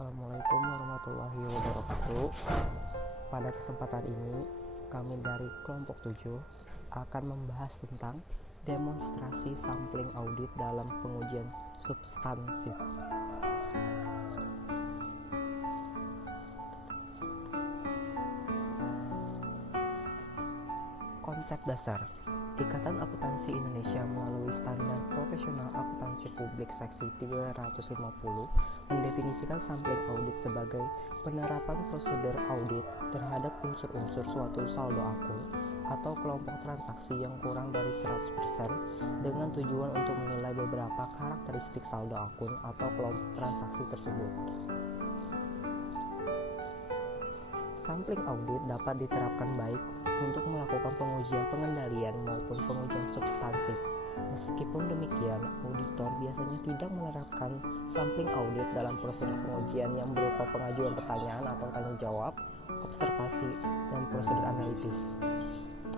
Assalamualaikum warahmatullahi wabarakatuh. Pada kesempatan ini, kami dari kelompok 7 akan membahas tentang demonstrasi sampling audit dalam pengujian substansif. Konsep dasar. Ikatan Akuntansi Indonesia melalui Standar Profesional Akuntansi Publik Seksi 350 mendefinisikan sampling audit sebagai penerapan prosedur audit terhadap unsur-unsur suatu saldo akun atau kelompok transaksi yang kurang dari 100% dengan tujuan untuk menilai beberapa karakteristik saldo akun atau kelompok transaksi tersebut. Sampling audit dapat diterapkan baik untuk melakukan pengujian pengendalian maupun pengujian substansif. Meskipun demikian, auditor biasanya tidak menerapkan sampling audit dalam prosedur pengujian yang berupa pengajuan pertanyaan atau tanya jawab, observasi, dan prosedur analitis.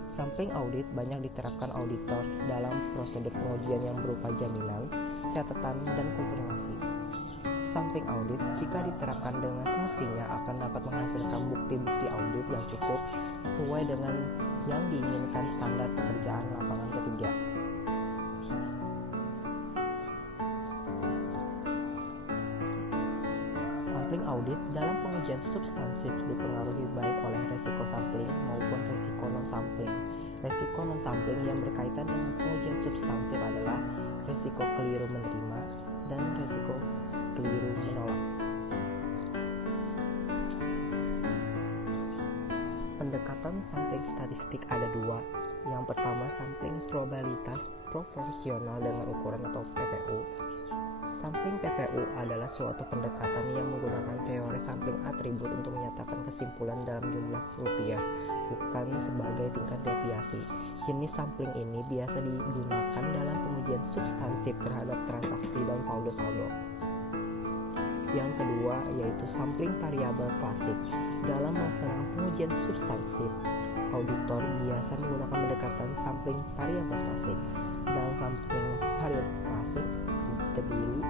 Sampling audit banyak diterapkan auditor dalam prosedur pengujian yang berupa jaminan, catatan, dan konfirmasi. Sampling audit jika diterapkan dengan semestinya akan dapat menghasilkan bukti-bukti audit yang cukup sesuai dengan yang diinginkan standar pekerjaan lapangan ketiga. Sampling audit dalam pengujian substansif dipengaruhi baik oleh resiko sampling maupun resiko non-sampling. Resiko non-sampling yang berkaitan dengan pengujian substansif adalah resiko keliru menerima dan resiko keliru menolak. Pendekatan sampling statistik ada dua. Yang pertama, sampling probabilitas proporsional dengan ukuran atau PPU. Sampling PPU adalah suatu pendekatan yang menggunakan teori sampling atribut untuk menyatakan kesimpulan dalam jumlah rupiah, bukan sebagai tingkat deviasi. Jenis sampling ini biasa digunakan dalam pengujian substansif terhadap transaksi dan saldo-saldo. Yang kedua yaitu sampling variabel klasik. Dalam melaksanakan pengujian substansif, auditor biasa menggunakan pendekatan sampling variabel klasik. Dalam sampling variabel klasik terdiri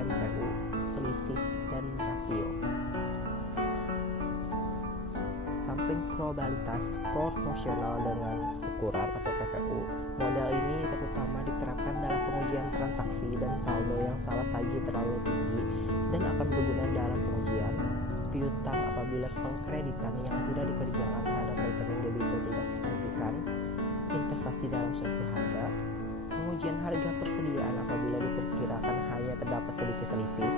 MPU, selisih, dan rasio. Sampling probabilitas proporsional dengan ukuran atau PPU. Model ini terutama diterapkan dalam pengujian transaksi dan saldo yang salah saji terlalu tinggi dan akan berguna dalam pengujian piutang apabila pengkreditan yang tidak dikerjakan terhadap rekening debito tidak signifikan, investasi dalam suatu harga, pengujian harga persediaan apabila diperkirakan hanya terdapat sedikit selisih,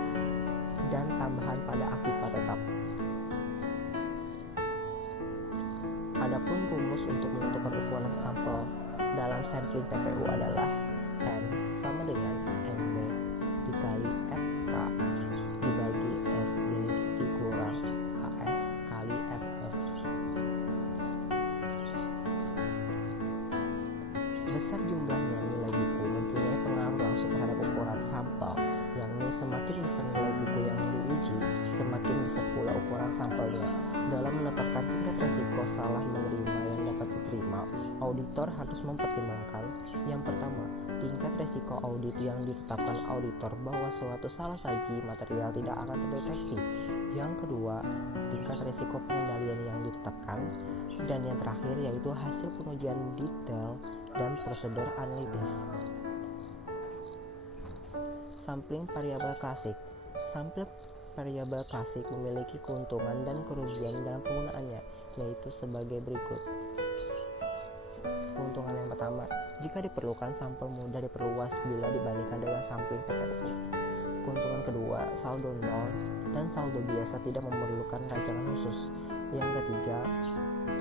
dan tambahan pada aktiva tetap. Adapun rumus untuk menentukan ukuran sampel dalam sampling PPU adalah N sama dengan NB dikali FK dibagi SD dikurang AS kali FE. Besar jumlahnya nilai buku mempunyai pengaruh langsung terhadap ukuran sampel, yakni semakin besar nilai buku yang diuji, semakin besar pula ukuran sampelnya. Dalam menetapkan tingkat resiko salah menerima yang dapat diterima, auditor harus mempertimbangkan yang pertama, tingkat resiko audit yang ditetapkan auditor bahwa suatu salah saji material tidak akan terdeteksi. Yang kedua, tingkat resiko pengendalian yang ditetapkan. Dan yang terakhir yaitu hasil pengujian detail dan prosedur analitis. Sampling variabel klasik. Sampling variabel klasik memiliki keuntungan dan kerugian dalam penggunaannya, yaitu sebagai berikut. Keuntungan yang pertama, jika diperlukan sampel mudah diperluas bila dibandingkan dengan sampling PPU. Keuntungan kedua, saldo nol dan saldo biasa tidak memerlukan rancangan khusus. Yang ketiga,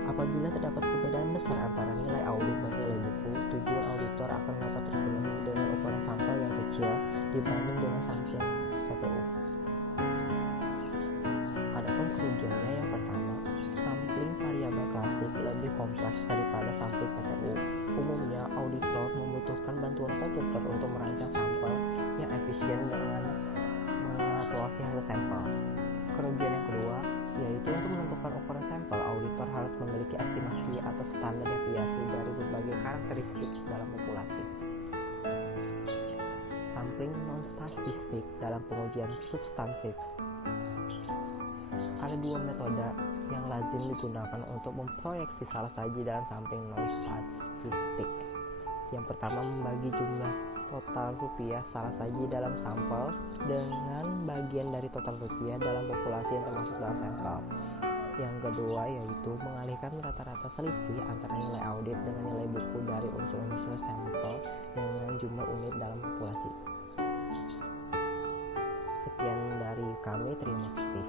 apabila terdapat perbedaan besar antara nilai audit dan nilai buku, tujuan auditor akan dapat terpenuhi dengan ukuran sampel yang kecil dibanding dengan sampling PPU. Adapun kerugiannya yang pertama, sampling variabel klasik lebih kompleks daripada sampling PPU. Umumnya, auditor membutuhkan bantuan komputer untuk merancang sampel yang efisien dengan mengevaluasi hasil sampel. Kerugian yang kedua yaitu untuk menentukan ukuran sampel, auditor harus memiliki estimasi atau standar deviasi dari berbagai karakteristik dalam populasi. Sampling non-statistik dalam pengujian substansif. Ada dua metode yang lazim digunakan untuk memproyeksi salah saji dalam sampling non-statistik. Yang pertama, membagi jumlah total rupiah salah saji dalam sampel dengan bagian dari total rupiah dalam populasi yang termasuk dalam sampel. Yang kedua yaitu mengalihkan rata-rata selisih antara nilai audit dengan nilai buku dari unsur-unsur sampel dengan jumlah unit dalam populasi. Sekian dari kami, terima kasih.